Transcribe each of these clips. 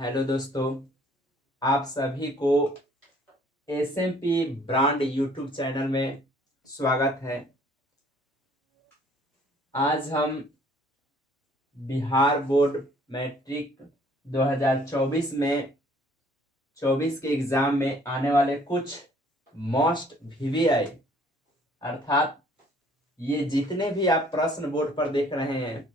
Hello दोस्तों, आप सभी को एसएमपी ब्रांड यूट्यूब चैनल में स्वागत है। आज हम बिहार बोर्ड मैट्रिक 2024 में 24 के एग्ज़ाम में आने वाले कुछ मोस्ट वीवीआई अर्थात ये जितने भी आप प्रश्न बोर्ड पर देख रहे हैं,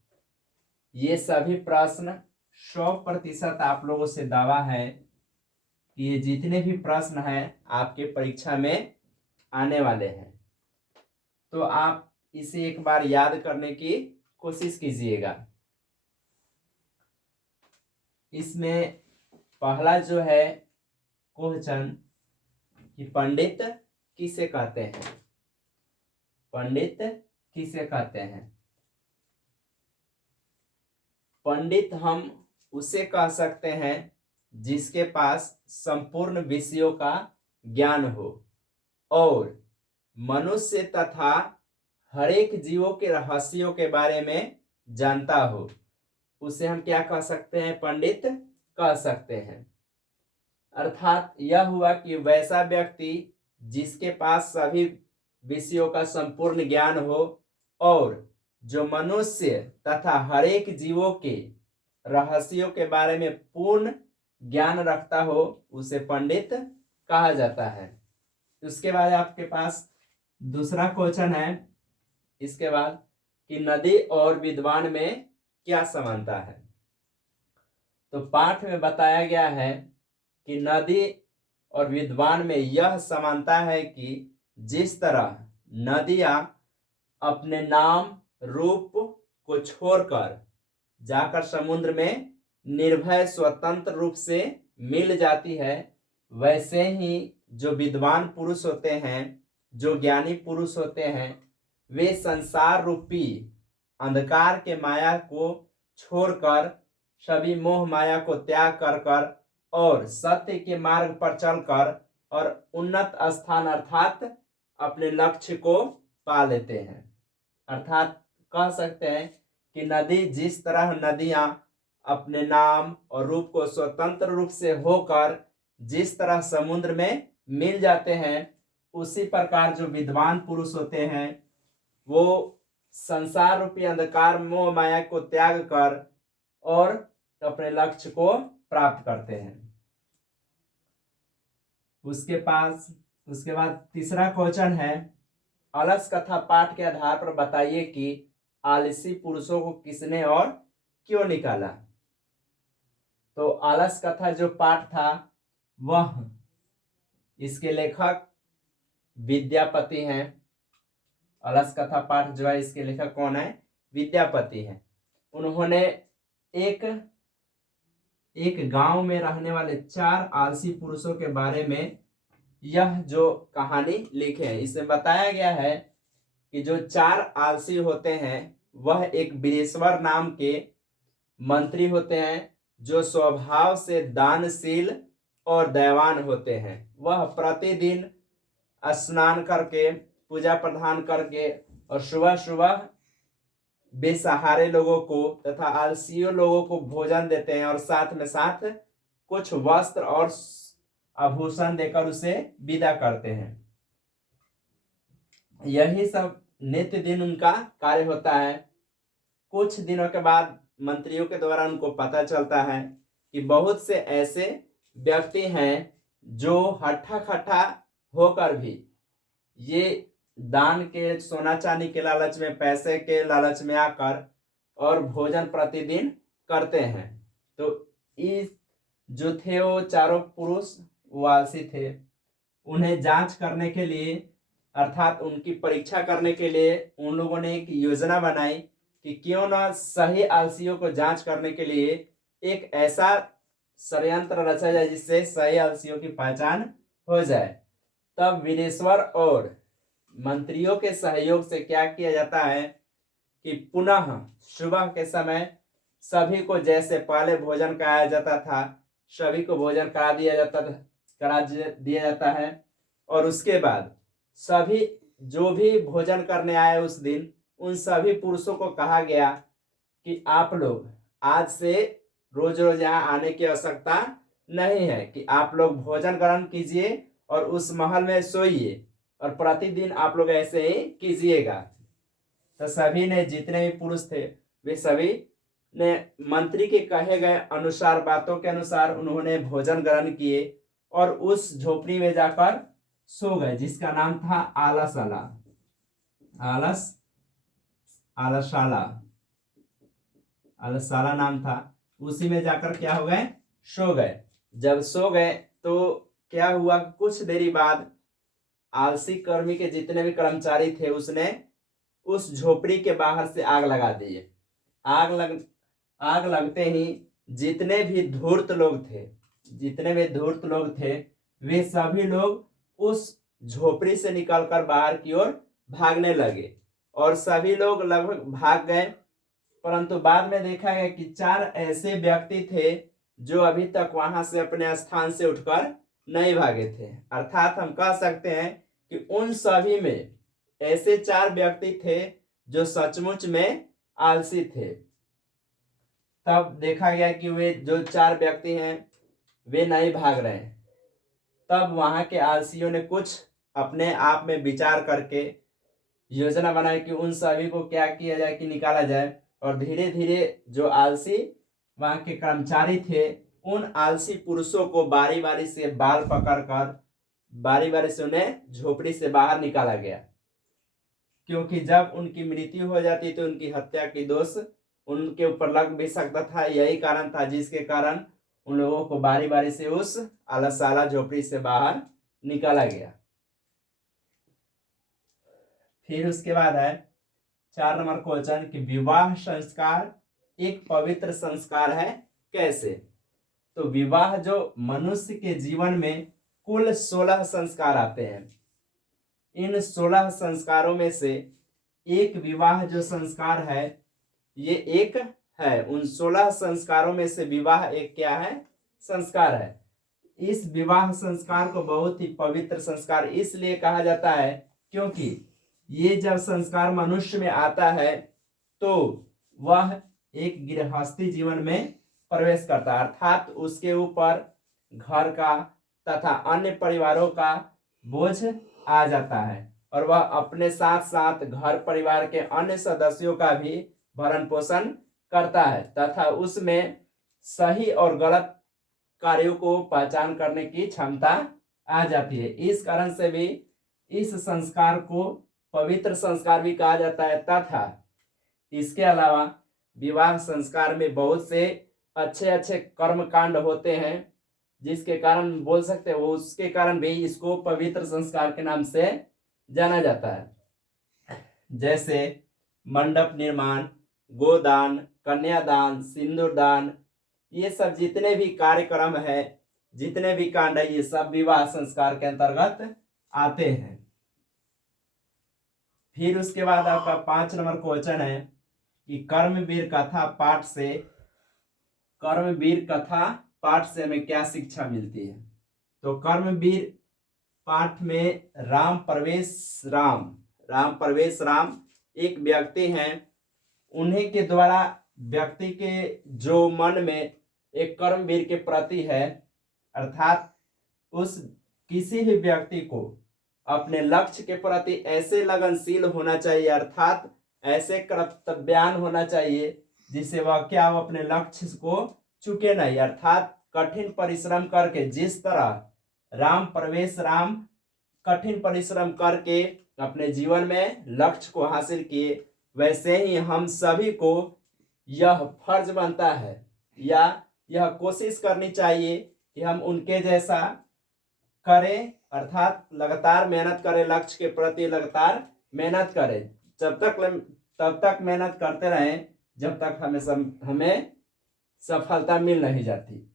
ये सभी प्रश्न 100% आप लोगों से दावा है कि ये जितने भी प्रश्न हैं आपके परीक्षा में आने वाले हैं। तो आप इसे एक बार याद करने की कोशिश कीजिएगा। इसमें पहला जो है क्वेश्चन कि पंडित किसे कहते हैं। पंडित किसे कहते हैं? पंडित हम उसे कह सकते हैं जिसके पास संपूर्ण विषयों का ज्ञान हो और मनुष्य तथा हरेक जीवों के रहस्यों के बारे में जानता हो, उसे हम क्या कह सकते हैं? पंडित कह सकते हैं। अर्थात यह हुआ कि वैसा व्यक्ति जिसके पास सभी विषयों का संपूर्ण ज्ञान हो और जो मनुष्य तथा हरेक जीवों के रहस्यों के बारे में पूर्ण ज्ञान रखता हो, उसे पंडित कहा जाता है। उसके बाद आपके पास दूसरा क्वेश्चन है इसके बाद कि नदी और विद्वान में क्या समानता है। तो पाठ में बताया गया है कि नदी और विद्वान में यह समानता है कि जिस तरह नदियां अपने नाम रूप को छोड़कर जाकर समुद्र में निर्भय स्वतंत्र रूप से मिल जाती है, वैसे ही जो विद्वान पुरुष होते हैं, जो ज्ञानी पुरुष होते हैं, वे संसार रूपी अंधकार के माया को छोड़कर सभी मोह माया को त्याग कर और सत्य के मार्ग पर चलकर और उन्नत स्थान अर्थात अपने लक्ष्य को पा लेते हैं। अर्थात कह सकते हैं कि नदी जिस तरह नदियां अपने नाम और रूप को स्वतंत्र रूप से होकर जिस तरह समुद्र में मिल जाते हैं, उसी प्रकार जो विद्वान पुरुष होते हैं वो संसार रूपी अंधकार मोह माया को त्याग कर और अपने लक्ष्य को प्राप्त करते हैं। उसके बाद तीसरा क्वेश्चन है, अलस कथा पाठ के आधार पर बताइए कि आलसी पुरुषों को किसने और क्यों निकाला। तो आलस कथा जो पाठ था वह इसके लेखक विद्यापति हैं। अलस कथा पाठ जो है इसके लेखक कौन है? विद्यापति हैं। उन्होंने एक गांव में रहने वाले 4 आलसी पुरुषों के बारे में यह जो कहानी लिखे हैं। इसमें बताया गया है कि जो 4 आलसी होते हैं वह एक वीरेश्वर नाम के मंत्री होते हैं, जो स्वभाव से दानशील और दयावान होते हैं। वह प्रतिदिन स्नान करके पूजा प्रदान करके और सुबह सुबह बेसहारे लोगों को तथा आलसियों लोगों को भोजन देते हैं और साथ में साथ कुछ वस्त्र और आभूषण देकर उसे विदा करते हैं। यही सब नित्य दिन उनका कार्य होता है। कुछ दिनों के बाद मंत्रियों के द्वारा उनको पता चलता है कि बहुत से ऐसे व्यक्ति हैं जो हट्ठा खट्टा होकर भी ये दान के सोना चांदी के लालच में, पैसे के लालच में आकर और भोजन प्रतिदिन करते हैं। तो इस जो थे वो चारों पुरुष वो आलसी थे। उन्हें जांच करने के लिए अर्थात उनकी परीक्षा करने के लिए उन लोगों ने एक योजना बनाई कि क्यों ना सही आलसियों को जांच करने के लिए एक ऐसा षड्यंत्र रचा जाए जिससे सही आलसियों की पहचान हो जाए। तब वीरेश्वर और मंत्रियों के सहयोग से क्या किया जाता है कि पुनः सुबह के समय सभी को जैसे पहले भोजन कराया जाता था, सभी को भोजन करा दिया जाता है और उसके बाद सभी जो भी भोजन करने आए उस दिन, उन सभी पुरुषों को कहा गया कि आप लोग आज से रोज रोज यहाँ आने की आवश्यकता नहीं है कि आप लोग भोजन ग्रहण कीजिए और उस महल में सोइए और प्रतिदिन आप लोग ऐसे ही कीजिएगा। तो सभी ने, जितने भी पुरुष थे, वे सभी ने मंत्री के कहे गए अनुसार, बातों के अनुसार उन्होंने भोजन ग्रहण किए और उस झोपड़ी में जाकर सो गए, जिसका नाम था आलसशाला। आलसशाला आलसशाला नाम था। उसी में जाकर क्या हो गए, सो गए। जब सो गए तो क्या हुआ, कुछ देरी बाद आलसी कर्मी के जितने भी कर्मचारी थे, उसने उस झोपड़ी के बाहर से आग लगा दी। आग लगते ही जितने भी धूर्त लोग थे वे सभी लोग उस झोपड़ी से निकलकर बाहर की ओर भागने लगे और सभी लोग लगभग भाग गए। परंतु बाद में देखा गया कि 4 ऐसे व्यक्ति थे जो अभी तक वहां से अपने स्थान से उठकर नहीं भागे थे। अर्थात हम कह सकते हैं कि उन सभी में ऐसे 4 व्यक्ति थे जो सचमुच में आलसी थे। तब देखा गया कि वे जो 4 व्यक्ति हैं वे नहीं भाग रहे हैं। तब वहां के आलसियों ने कुछ अपने आप में विचार करके योजना बनाई कि उन सभी को क्या किया जाए कि निकाला जाए। और धीरे धीरे जो आलसी वहां के कर्मचारी थे, उन आलसी पुरुषों को बारी बारी से बाल पकड़कर बारी बारी से उन्हें झोपड़ी से बाहर निकाला गया, क्योंकि जब उनकी मृत्यु हो जाती तो उनकी हत्या की दोष उनके ऊपर लग भी सकता था। यही कारण था जिसके कारण उन लोगों को बारी बारी से उस आलसशाला झोपड़ी से बाहर निकाला गया। फिर उसके बाद है 4 नंबर क्वेश्चन कि विवाह संस्कार एक पवित्र संस्कार है कैसे। तो विवाह जो मनुष्य के जीवन में कुल 16 संस्कार आते हैं। इन 16 संस्कारों में से एक विवाह जो संस्कार है ये एक है। उन 16 संस्कारों में से विवाह एक क्या है, संस्कार है। इस विवाह संस्कार को बहुत ही पवित्र संस्कार इसलिए कहा जाता है क्योंकि ये जब संस्कार मनुष्य में आता है तो वह एक गृहस्थी जीवन में प्रवेश करता है, अर्थात उसके ऊपर घर का तथा अन्य परिवारों का बोझ आ जाता है और वह अपने साथ साथ घर परिवार के अन्य सदस्यों का भी भरण पोषण करता है तथा उसमें सही और गलत कार्यों को पहचान करने की क्षमता आ जाती है। इस कारण से भी इस संस्कार को पवित्र संस्कार भी कहा जाता है तथा इसके अलावा विवाह संस्कार में बहुत से अच्छे अच्छे कर्म कांड होते हैं जिसके कारण बोल सकते हैं, वो उसके कारण भी इसको पवित्र संस्कार के नाम से जाना जाता है। जैसे मंडप निर्माण, गोदान, कन्यादान, सिंदूरदान, ये सब जितने भी कार्यक्रम है, जितने भी कांड है, ये सब विवाह संस्कार के अंतर्गत आते हैं। फिर उसके बाद आपका 5 नंबर क्वेश्चन है कि कर्मवीर कथा पाठ से हमें क्या शिक्षा मिलती है। तो कर्मवीर पाठ में राम प्रवेश राम एक व्यक्ति हैं। उन्हीं के द्वारा व्यक्ति के जो मन में एक कर्मवीर के प्रति है, अर्थात उस किसी भी व्यक्ति को अपने लक्ष्य के प्रति ऐसे लगनशील होना चाहिए, अर्थात ऐसे कर्तव्यान होना चाहिए जिससे वह क्या हो अपने लक्ष्य को चुके नहीं। अर्थात कठिन परिश्रम करके, जिस तरह राम कठिन परिश्रम करके अपने जीवन में लक्ष्य को हासिल किए, वैसे ही हम सभी को यह फर्ज बनता है या यह कोशिश करनी चाहिए कि हम उनके जैसा करें, अर्थात लगातार मेहनत करें, लक्ष्य के प्रति लगातार मेहनत करें। तब तक मेहनत करते रहें जब तक हमें सफलता मिल नहीं जाती।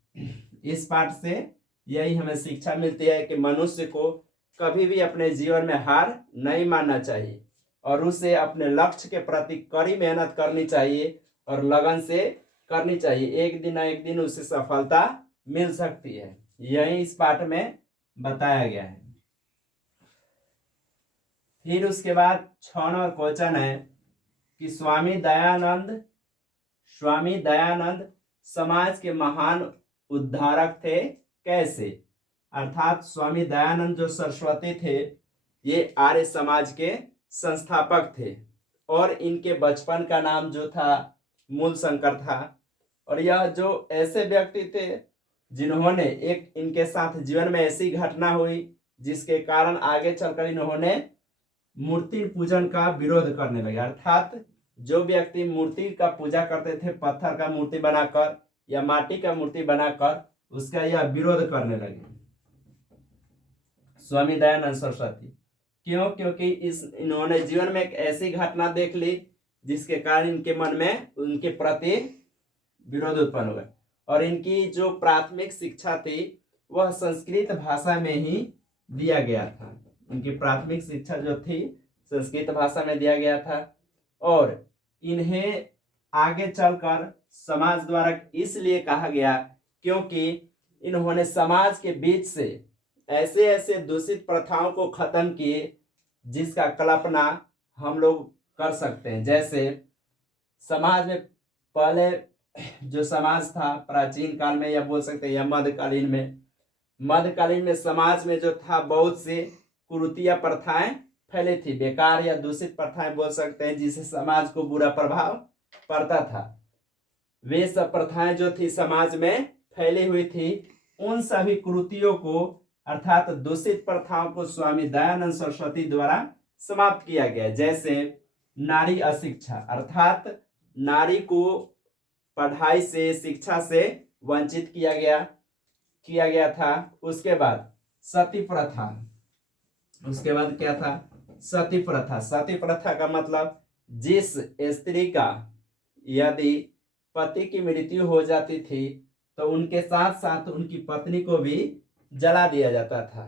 इस पाठ से यही हमें शिक्षा मिलती है कि मनुष्य को कभी भी अपने जीवन में हार नहीं मानना चाहिए और उसे अपने लक्ष्य के प्रति कड़ी मेहनत करनी चाहिए और लगन से करनी चाहिए। एक दिन ना एक दिन उसे सफलता मिल सकती है। यही इस पाठ में बताया गया है। फिर उसके बाद 6 नंबर क्वेश्चन है कि स्वामी दयानंद समाज के महान उद्धारक थे। कैसे? अर्थात स्वामी दयानंद जो सरस्वती थे, ये आर्य समाज के संस्थापक थे और इनके बचपन का नाम जो था मूल शंकर था। और यह जो ऐसे व्यक्ति थे जिन्होंने एक इनके साथ जीवन में ऐसी घटना हुई जिसके कारण आगे चलकर इन्होंने मूर्ति पूजन का विरोध करने लगे। अर्थात जो व्यक्ति मूर्ति का पूजा करते थे, पत्थर का मूर्ति बनाकर या माटी का मूर्ति बनाकर, उसका यह विरोध करने लगे स्वामी दयानंद सरस्वती। क्यों? क्योंकि इन्होंने जीवन में एक ऐसी घटना देख ली जिसके कारण इनके मन में उनके प्रति विरोध उत्पन्न हो गया। और इनकी जो प्राथमिक शिक्षा थी वह संस्कृत भाषा में ही दिया गया था। इनकी प्राथमिक शिक्षा जो थी संस्कृत भाषा में दिया गया था और इन्हें आगे चलकर समाज द्वारा इसलिए कहा गया क्योंकि इन्होंने समाज के बीच से ऐसे ऐसे दूषित प्रथाओं को खत्म किए जिसका कल्पना हम लोग कर सकते हैं। जैसे समाज में पहले जो समाज था प्राचीन काल में, या बोल सकते हैं या मध्यकालीन में समाज में जो था बहुत सी कुरीतियां प्रथाएं फैली थी, बेकार या दूषित प्रथाएं बोल सकते हैं, जिससे समाज को बुरा प्रभाव पड़ता था। वे सब प्रथाएं जो थी समाज में फैली हुई थी, उन सभी कुरीतियों को अर्थात दूषित प्रथाओं को स्वामी दयानंद सरस्वती द्वारा समाप्त किया गया। जैसे नारी अशिक्षा, अर्थात नारी को पढ़ाई से, शिक्षा से वंचित किया गया था। उसके बाद सती प्रथा, उसके बाद क्या था? सती प्रथा। सती प्रथा का मतलब जिस स्त्री का यदि पति की मृत्यु हो जाती थी तो उनके साथ साथ उनकी पत्नी को भी जला दिया जाता था।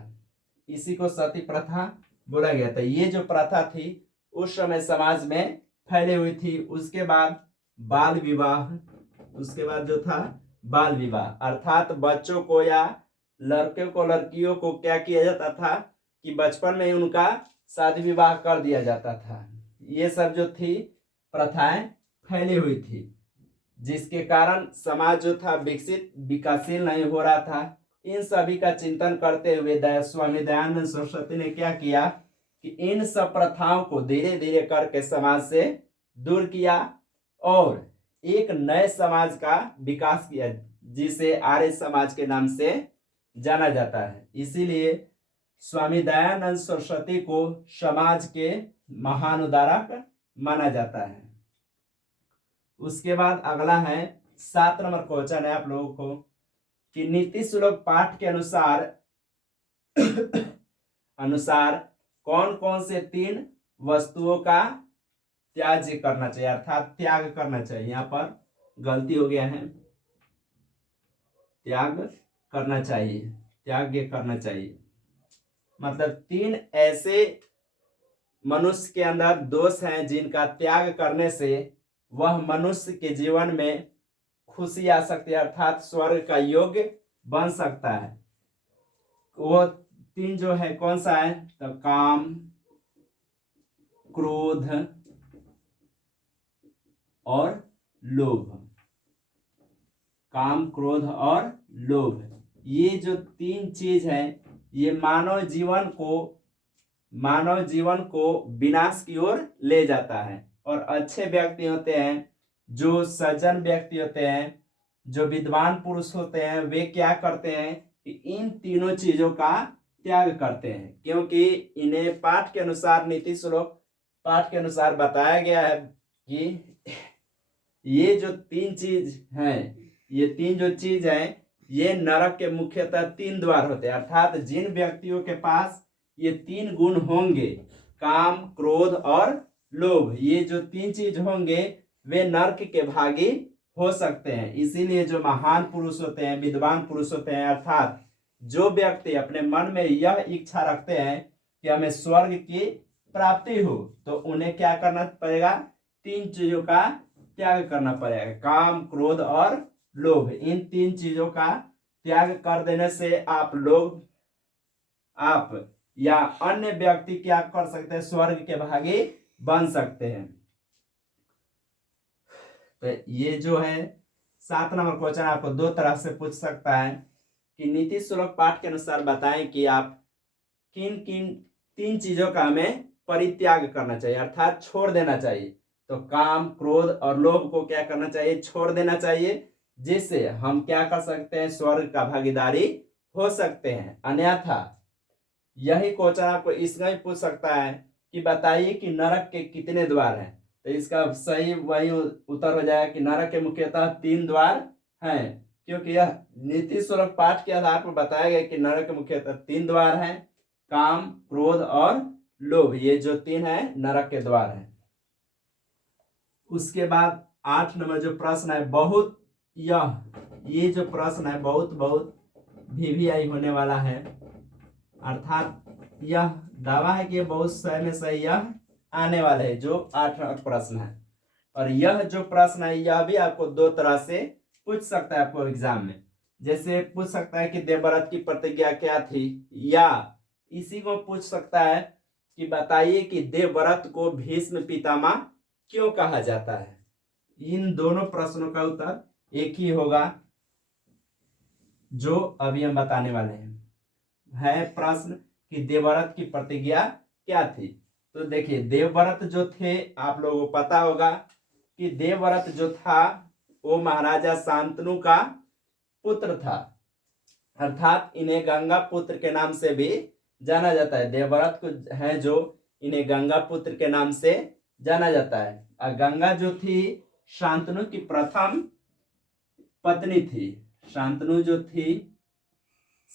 इसी को सती प्रथा बोला गया था। ये जो प्रथा थी उस समय समाज में फैली हुई थी। उसके बाद बाल विवाह, उसके बाद जो था बाल विवाह, अर्थात बच्चों को या लड़के को लड़कियों को क्या किया जाता था कि बचपन में ही उनका शादी विवाह कर दिया जाता था। ये सब जो थी प्रथाएं फैली हुई थी जिसके कारण समाज जो था विकासशील नहीं हो रहा था। इन सभी का चिंतन करते हुए स्वामी दयानंद सरस्वती ने क्या किया कि इन सब प्रथाओं को धीरे धीरे करके समाज से दूर किया और एक नए समाज का विकास किया जिसे आर्य समाज के नाम से जाना जाता है। इसीलिए स्वामी दयानंद सरस्वती को समाज के महान उद्धारक माना जाता है। उसके बाद अगला है 7 नंबर क्वेश्चन है आप लोगों को कि नीति श्लोक पाठ के अनुसार कौन कौन से 3 वस्तुओं का त्याग करना चाहिए, अर्थात त्याग करना चाहिए। यहाँ पर गलती हो गया है, त्याग करना चाहिए मतलब 3 ऐसे मनुष्य के अंदर दोष हैं जिनका त्याग करने से वह मनुष्य के जीवन में खुशी आ सकती है, अर्थात स्वर्ग का योग्य बन सकता है। वो 3 जो है कौन सा है? तो काम, क्रोध और लोभ। काम, क्रोध और लोभ, ये जो 3 चीज है ये मानव जीवन को विनाश की ओर ले जाता है। और अच्छे व्यक्ति होते हैं, जो सज्जन व्यक्ति होते हैं, जो विद्वान पुरुष होते हैं, वे क्या करते हैं कि इन तीनों चीजों का त्याग करते हैं, क्योंकि इन्हें पाठ के अनुसार, नीति श्लोक पाठ के अनुसार बताया गया है कि ये जो 3 चीज हैं, ये 3 जो चीज हैं, ये नरक के मुख्यतः 3 द्वार होते हैं। अर्थात जिन व्यक्तियों के पास ये 3 गुण होंगे, काम, क्रोध और लोभ, ये जो 3 चीज होंगे वे नरक के भागी हो सकते हैं। इसीलिए जो महान पुरुष होते हैं, विद्वान पुरुष होते हैं, अर्थात जो व्यक्ति अपने मन में यह इच्छा रखते हैं कि हमें स्वर्ग की प्राप्ति हो, तो उन्हें क्या करना पड़ेगा? 3 चीजों का त्याग करना पड़ेगा, काम, क्रोध और लोभ। इन 3 चीजों का त्याग कर देने से आप या अन्य व्यक्ति क्या कर सकते हैं? स्वर्ग के भागी बन सकते हैं। तो ये जो है 7 नंबर क्वेश्चन आपको दो तरह से पूछ सकता है कि नीति शुल्क पाठ के अनुसार बताएं कि आप किन किन 3 चीजों का हमें परित्याग करना चाहिए, अर्थात छोड़ देना चाहिए। तो काम, क्रोध और लोभ को क्या करना चाहिए? छोड़ देना चाहिए, जिससे हम क्या कर सकते हैं? स्वर्ग का भागीदारी हो सकते हैं। अन्यथा यही क्वेश्चन आपको इसमें ही पूछ सकता है कि बताइए कि नरक के कितने द्वार हैं। तो इसका सही वही उत्तर हो जाएगा कि नरक के मुख्यतः 3 द्वार हैं, क्योंकि यह नीति शुल्क पाठ के आधार पर बताया गया कि नरक के मुख्यतः 3 द्वार हैं, काम, क्रोध और लोभ। ये जो 3 है नरक के द्वार हैं। उसके बाद 8 नंबर जो प्रश्न है, बहुत ये जो प्रश्न है बहुत बहुत VVI होने वाला है, अर्थात यह दावा है कि बहुत सही में सही यह आने वाले है, जो 8 प्रश्न है। और यह जो प्रश्न है यह भी आपको 2 तरह से पूछ सकता है आपको एग्जाम में। जैसे पूछ सकता है कि देवव्रत की प्रतिज्ञा क्या थी, या इसी को पूछ सकता है कि बताइए कि देवव्रत को भीष्म पितामह क्यों कहा जाता है। इन दोनों प्रश्नों का उत्तर एक ही होगा, जो अभी हम बताने वाले हैं। है प्रश्न कि देवव्रत की प्रतिज्ञा क्या थी। तो देखिए, देवव्रत जो थे, आप लोगों को पता होगा कि देवव्रत जो था वो महाराजा शांतनु का पुत्र था, अर्थात इन्हें गंगा पुत्र के नाम से भी जाना जाता है। देवव्रत को है जो इन्हें गंगा पुत्र के नाम से जाना जाता है। और गंगा जो थी शांतनु की प्रथम पत्नी थी। शांतनु जो थी,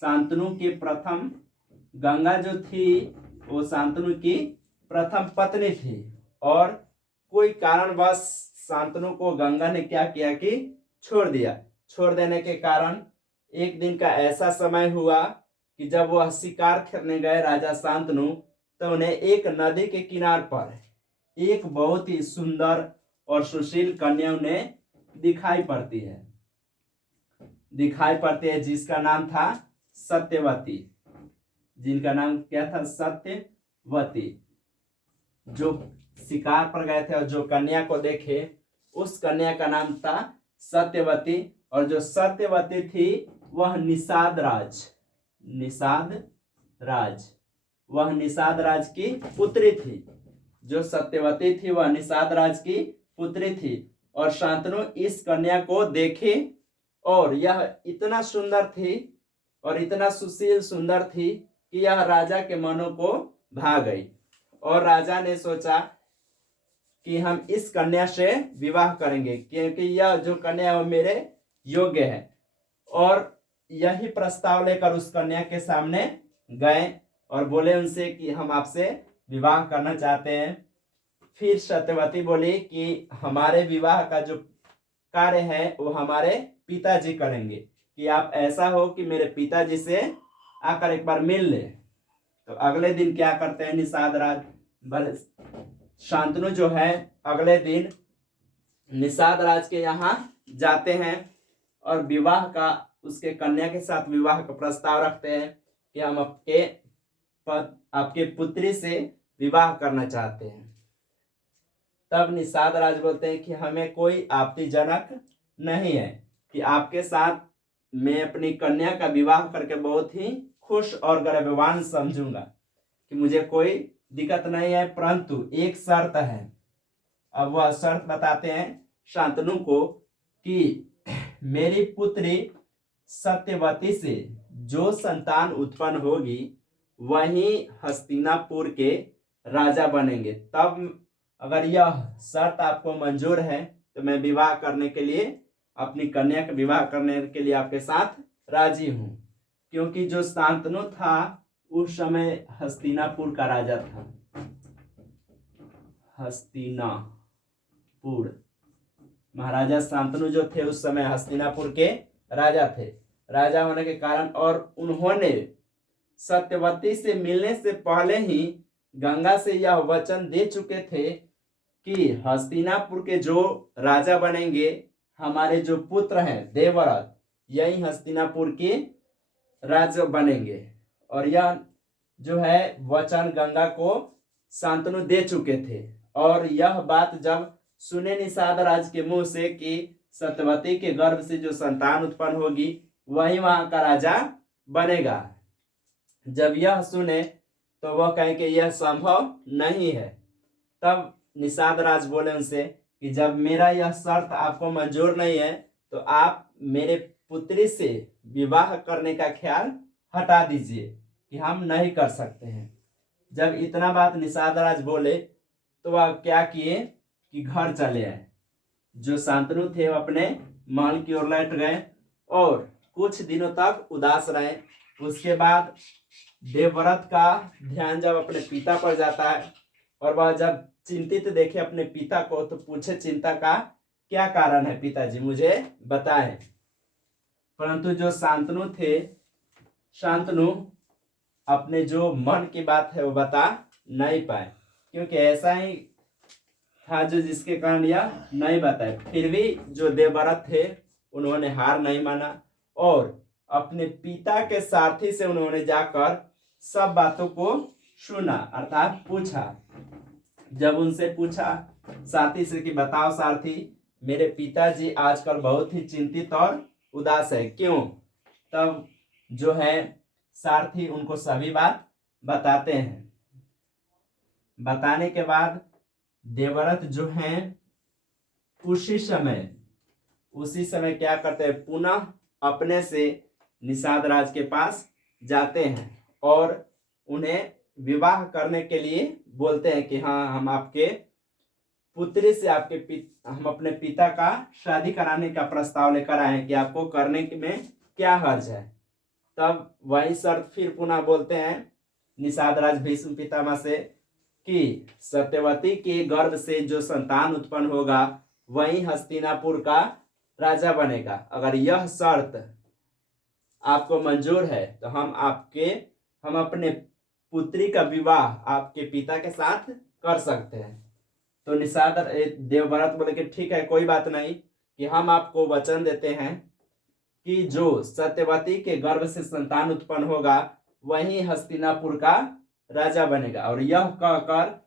शांतनु की प्रथम, गंगा जो थी वो शांतनु की प्रथम पत्नी थी। और कोई कारणवश शांतनु को गंगा ने क्या किया कि छोड़ दिया। छोड़ देने के कारण एक दिन का ऐसा समय हुआ कि जब वह शिकार करने गए राजा शांतनु, तो उन्हें एक नदी के किनार पर एक बहुत ही सुंदर और सुशील कन्या उन्हें दिखाई पड़ती है, जिसका नाम था सत्यवती। जिनका नाम क्या था? सत्यवती। जो शिकार पर गए थे और जो कन्या को देखे, उस कन्या का नाम था सत्यवती। और जो सत्यवती थी वह निषाद राज की पुत्री थी। जो सत्यवती थी वह निषाद राज की पुत्री थी। और शांतनु इस कन्या को देखे और यह इतना सुंदर थी और इतना सुशील सुंदर थी कि यह राजा के मनों को भा गई। और राजा ने सोचा कि हम इस कन्या से विवाह करेंगे, क्योंकि यह जो कन्या है वो मेरे योग्य है। और यही प्रस्ताव लेकर उस कन्या के सामने गए और बोले उनसे कि हम आपसे विवाह करना चाहते हैं। फिर सत्यवती बोली कि हमारे विवाह का जो कार्य है वो हमारे पिताजी करेंगे, कि आप ऐसा हो कि मेरे पिताजी से आकर एक बार मिल ले। तो अगले दिन क्या करते हैं निषाद राज, शांतनु जो है अगले दिन निषाद राज के यहाँ जाते हैं और विवाह का, उसके कन्या के साथ विवाह का प्रस्ताव रखते हैं कि हम आपके पुत्री से विवाह करना चाहते हैं। तब निषाद राज बोलते हैं कि हमें कोई आपत्तिजनक नहीं है, कि आपके साथ मैं अपनी कन्या का विवाह करके बहुत ही खुश और गर्ववान समझूंगा, कि मुझे कोई दिक्कत नहीं है, परंतु एक शर्त है। अब वह शर्त बताते हैं शांतनु को कि मेरी पुत्री सत्यवती से जो संतान उत्पन्न होगी वही हस्तिनापुर के राजा बनेंगे। तब अगर यह शर्त आपको मंजूर है तो मैं विवाह करने के लिए, अपनी कन्या का विवाह करने के लिए आपके साथ राजी हूं। क्योंकि जो शांतनु था उस समय हस्तिनापुर का राजा था। हस्तिनापुर, महाराजा शांतनु जो थे उस समय हस्तिनापुर के राजा थे। राजा होने के कारण, और उन्होंने सत्यवती से मिलने से पहले ही गंगा से यह वचन दे चुके थे कि हस्तिनापुर के जो राजा बनेंगे, हमारे जो पुत्र हैं देवव्रत, यही हस्तिनापुर के राजा बनेंगे। और यह जो है वचन गंगा को शांतनु दे चुके थे। और यह बात जब सुने निषाद राज के मुंह से कि सत्यवती के गर्भ से जो संतान उत्पन्न होगी वही वहां का राजा बनेगा। जब यह सुने तो वह कहे कि यह संभव नहीं है। तब निषाद राज बोले उनसे कि जब मेरा यह शर्त आपको मंजूर नहीं है तो आप मेरे पुत्री से विवाह करने का ख्याल हटा दीजिए कि हम नहीं कर सकते हैं। जब इतना बात निषाद राज बोले तो वह क्या किए कि घर चले आए। जो शांतनु थे वो अपने महल की ओर लौट गए और कुछ दिनों तक उदास रहे। उसके बाद देवव्रत का ध्यान जब अपने पिता पर जाता है और वह जब चिंतित देखे अपने पिता को तो पूछे चिंता का क्या कारण है पिताजी, मुझे बताएं। परंतु जो शांतनु थे, शांतनु अपने जो मन की बात है वो बता नहीं पाए, क्योंकि ऐसा ही था जो जिसके कारण यह नहीं बताए। फिर भी जो देवव्रत थे उन्होंने हार नहीं माना और अपने पिता के सारथी से उन्होंने जाकर सब बातों को सुना अर्थात पूछा। जब उनसे पूछा सारथी से कि बताओ सारथी, मेरे पिताजी आजकल बहुत ही चिंतित और उदास है, क्यों? तब जो है सारथी उनको सभी बात बताते हैं। बताने के बाद देवव्रत जो हैं उसी समय क्या करते हैं, पुनः अपने से निषाद राज के पास जाते हैं और उन्हें विवाह करने के लिए बोलते हैं कि हाँ, हम आपके पुत्री से हम अपने पिता का शादी कराने का प्रस्ताव लेकर आए हैं कि आपको करने में क्या हर्ज है। तब वही शर्त फिर पुनः बोलते हैं निषाद राज भीष्म पितामह से कि सत्यवती के गर्भ से जो संतान उत्पन्न होगा वही हस्तिनापुर का राजा बनेगा। अगर यह शर्त आपको मंजूर है तो हम अपने पुत्री का विवाह आपके पिता के साथ कर सकते हैं। तो निषाद देवव्रत बोले कि ठीक है, कोई बात नहीं, कि हम आपको वचन देते हैं कि जो सत्यवती के गर्भ से संतान उत्पन्न होगा वही हस्तिनापुर का राजा बनेगा। और यह कहकर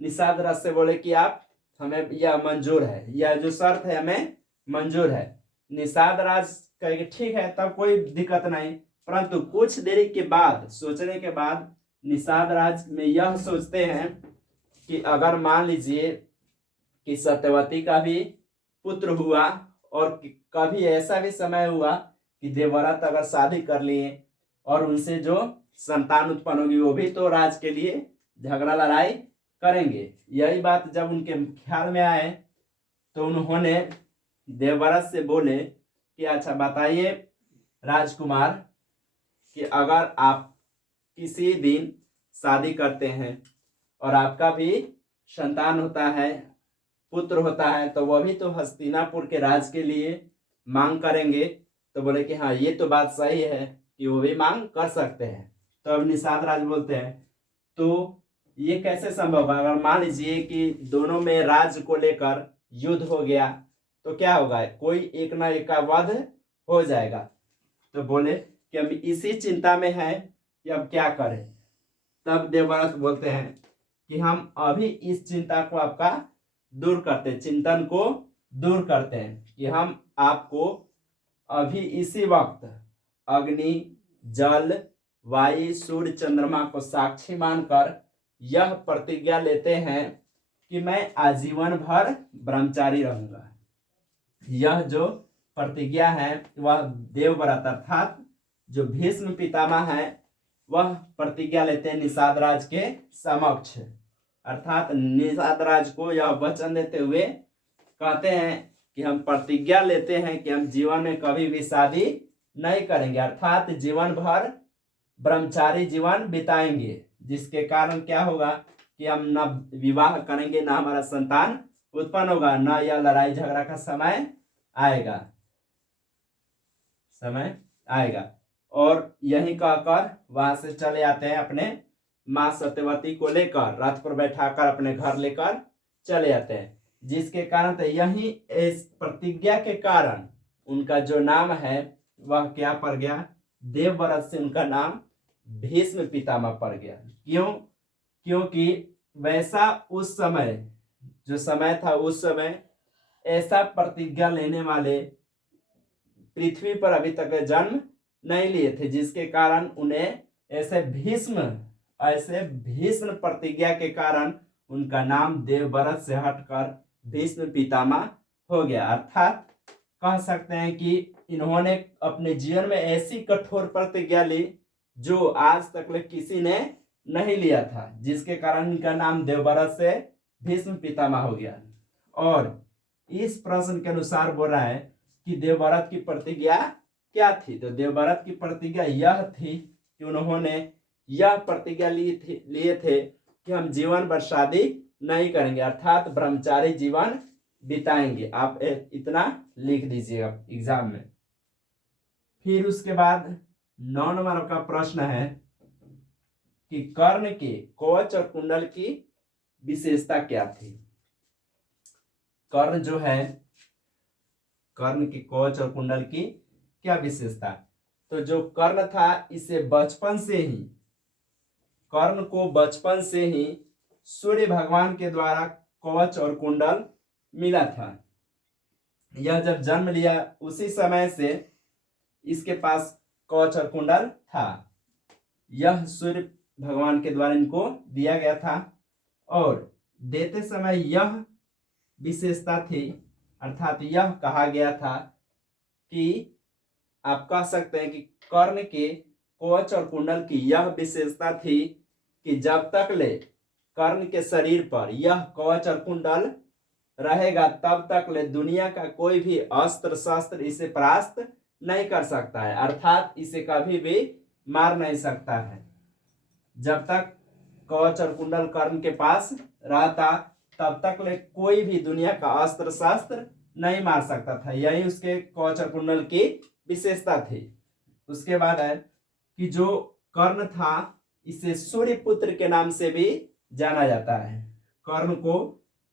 निषाद राज से बोले कि हमें यह मंजूर है, यह जो शर्त है हमें मंजूर है। निषाद राज कहे कि ठीक है, तब कोई दिक्कत नहीं। परंतु कुछ देरी के बाद सोचने के बाद निषाद राज में यह सोचते हैं कि अगर मान लीजिए कि सत्यवती का भी पुत्र हुआ और कभी ऐसा भी समय हुआ कि देवव्रत अगर शादी कर लिए और उनसे जो संतान उत्पन्न होगी वो भी तो राज के लिए झगड़ा लड़ाई करेंगे। यही बात जब उनके ख्याल में आए तो उन्होंने देवव्रत से बोले कि अच्छा बताइए राजकुमार, कि अगर आप किसी दिन शादी करते हैं और आपका भी संतान होता है, पुत्र होता है, तो वह भी तो हस्तिनापुर के राज के लिए मांग करेंगे। तो बोले कि हाँ, ये तो बात सही है कि वो भी मांग कर सकते हैं। तो अब निषाद राज बोलते हैं तो ये कैसे संभव है? अगर मान लीजिए कि दोनों में राज्य को लेकर युद्ध हो गया तो क्या होगा, कोई एक ना एक का वध हो जाएगा। तो बोले कि हम इसी चिंता में हैं कि अब क्या करें। तब देवव्रत बोलते हैं कि हम अभी इस चिंता को आपका दूर करते हैं, चिंतन को दूर करते हैं कि हम आपको अभी इसी वक्त अग्नि, जल, वायु, सूर्य, चंद्रमा को साक्षी मानकर यह प्रतिज्ञा लेते हैं कि मैं आजीवन भर ब्रह्मचारी रहूंगा। यह जो प्रतिज्ञा है वह देवव्रत अर्थात जो भीष्म पितामह है वह प्रतिज्ञा लेते हैं निषाद राज के समक्ष। अर्थात निषाद राज को यह वचन देते हुए कहते हैं कि हम प्रतिज्ञा लेते हैं कि हम जीवन में कभी भी शादी नहीं करेंगे, अर्थात जीवन भर ब्रह्मचारी जीवन बिताएंगे, जिसके कारण क्या होगा कि हम न विवाह करेंगे, न हमारा संतान उत्पन्न होगा, न यह लड़ाई झगड़ा का समय आएगा। और यही कहकर वहां से चले आते हैं, अपने मां सत्यवती को लेकर रथ पर बैठाकर अपने घर लेकर चले आते हैं। जिसके कारण तो यही इस प्रतिज्ञा के कारण उनका जो नाम है वह क्या पड़ गया, देवव्रत से उनका नाम भीष्म पितामह पड़ गया। क्यों? क्योंकि वैसा उस समय जो समय था, उस समय ऐसा प्रतिज्ञा लेने वाले पृथ्वी पर अभी तक जन्म नहीं लिए थे, जिसके कारण उन्हें ऐसे भीष्म प्रतिज्ञा के कारण उनका नाम देवव्रत से हटकर भीष्म पितामह हो गया। अर्थात कह सकते हैं कि इन्होंने अपने जीवन में ऐसी कठोर प्रतिज्ञा ली जो आज तक किसी ने नहीं लिया था, जिसके कारण इनका नाम देवव्रत से भीष्म पितामह हो गया। और इस प्रश्न के अनुसार बोल रहा है कि देवव्रत की प्रतिज्ञा क्या थी। तो देवव्रत की प्रतिज्ञा यह थी कि उन्होंने यह प्रतिज्ञा लिए थे कि हम जीवन भर शादी नहीं करेंगे, अर्थात ब्रह्मचारी जीवन बिताएंगे। आप इतना लिख दीजिएगा एग्जाम में। फिर उसके बाद 9 नंबर का प्रश्न है कि कर्ण के कवच और कुंडल की विशेषता क्या थी। कर्ण जो है, कर्ण के कवच और कुंडल की क्या विशेषता। तो जो कर्ण था इसे कर्ण को बचपन से ही सूर्य भगवान के द्वारा कवच और कुंडल मिला था। यह जब जन्म लिया उसी समय से इसके पास कवच और कुंडल था। यह सूर्य भगवान के द्वारा इनको दिया गया था और देते समय यह विशेषता थी, अर्थात यह कहा गया था कि आप कह सकते हैं कि कर्ण के कवच और कुंडल की यह विशेषता थी कि जब तक ले कर्ण के शरीर पर यह कवच और कुंडल रहेगा तब तक ले दुनिया का कोई भी अस्त्र शस्त्र इसे परास्त नहीं कर सकता है, अर्थात इसे कभी भी मार नहीं सकता है। जब तक कवच और कुंडल कर्ण के पास रहता तब तक ले कोई भी दुनिया का अस्त्र शस्त्र नहीं मार सकता था। यही उसके कवच और कुंडल की विशेषता थी। उसके बाद है कि जो कर्ण था इसे सूर्य पुत्र के नाम से भी जाना जाता है। कर्ण को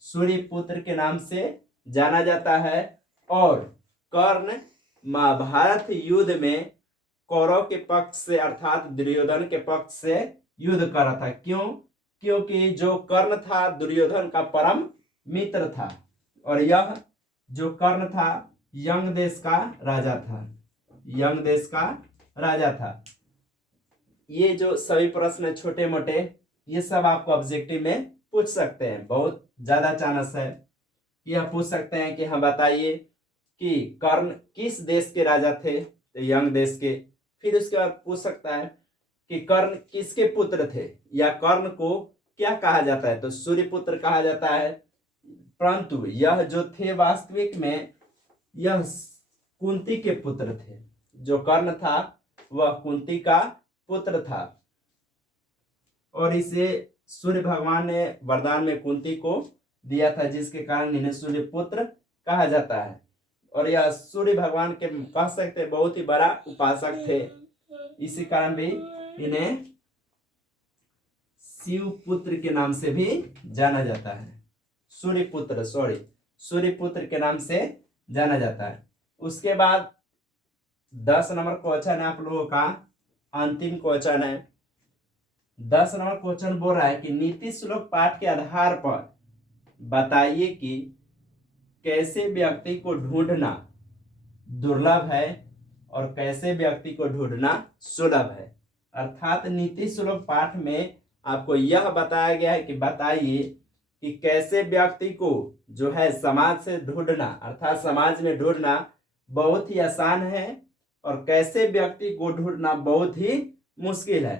सूर्य पुत्र के नाम से जाना जाता है और कर्ण महाभारत युद्ध में कौरव के पक्ष से अर्थात दुर्योधन के पक्ष से युद्ध कर रहा था। क्यों? क्योंकि जो कर्ण था दुर्योधन का परम मित्र था और यह जो कर्ण था यंग देश का राजा था। यंग देश का राजा था। ये जो सभी प्रश्न छोटे मोटे ये सब आपको ऑब्जेक्टिव में पूछ सकते हैं, बहुत ज्यादा चांस है। यह पूछ सकते हैं कि हम बताइए कि कर्ण किस देश के राजा थे, तो यंग देश के। फिर उसके बाद पूछ सकता है कि कर्ण किसके पुत्र थे या कर्ण को क्या कहा जाता है, तो सूर्य पुत्र कहा जाता है। परंतु यह जो थे वास्तविक में यह कुंती के पुत्र थे। जो कर्ण था वह कुंती का पुत्र था और इसे सूर्य भगवान ने वरदान में कुंती को दिया था, जिसके कारण इन्हें सूर्य पुत्र कहा जाता है। और यह सूर्य भगवान के कह सकते बहुत ही बड़ा उपासक थे, इसी कारण भी इन्हें शिव पुत्र के नाम से भी जाना जाता है। सूर्य पुत्र के नाम से जाना जाता है। उसके बाद 10 नंबर क्वेश्चन है आप लोगों का, अंतिम क्वेश्चन है। 10 नंबर क्वेश्चन बोल रहा है कि नीति श्लोक पाठ के आधार पर बताइए कि कैसे व्यक्ति को ढूंढना दुर्लभ है और कैसे व्यक्ति को ढूंढना सुलभ है। अर्थात नीति श्लोक पाठ में आपको यह बताया गया है कि बताइए कि कैसे व्यक्ति को जो है समाज से ढूंढना अर्थात समाज में ढूंढना बहुत ही आसान है और कैसे व्यक्ति को ढूंढना बहुत ही मुश्किल है।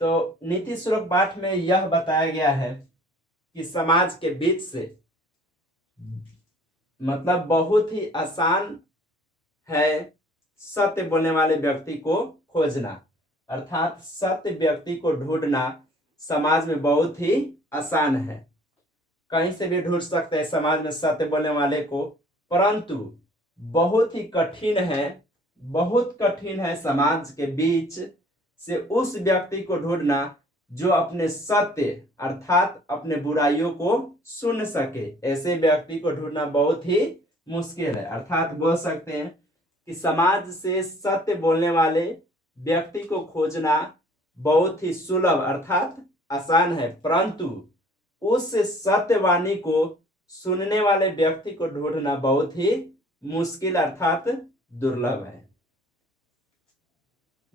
तो नीति श्लोक पाठ में यह बताया गया है कि समाज के बीच से मतलब बहुत ही आसान है सत्य बोलने वाले व्यक्ति को खोजना, अर्थात सत्य व्यक्ति को ढूंढना समाज में बहुत ही आसान है। कहीं से भी ढूंढ सकते हैं समाज में सत्य बोलने वाले को, परंतु बहुत ही कठिन है समाज के बीच से उस व्यक्ति को ढूंढना जो अपने सत्य अर्थात अपने बुराइयों को सुन सके। ऐसे व्यक्ति को ढूंढना बहुत ही मुश्किल है। अर्थात बोल सकते हैं कि समाज से सत्य बोलने वाले व्यक्ति को खोजना बहुत ही सुलभ अर्थात आसान है, परंतु उस सत्यवाणी को सुनने वाले व्यक्ति को ढूंढना बहुत ही मुश्किल अर्थात दुर्लभ है।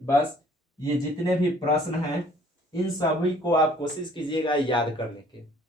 बस ये जितने भी प्रश्न हैं इन सभी को आप कोशिश कीजिएगा याद करने के।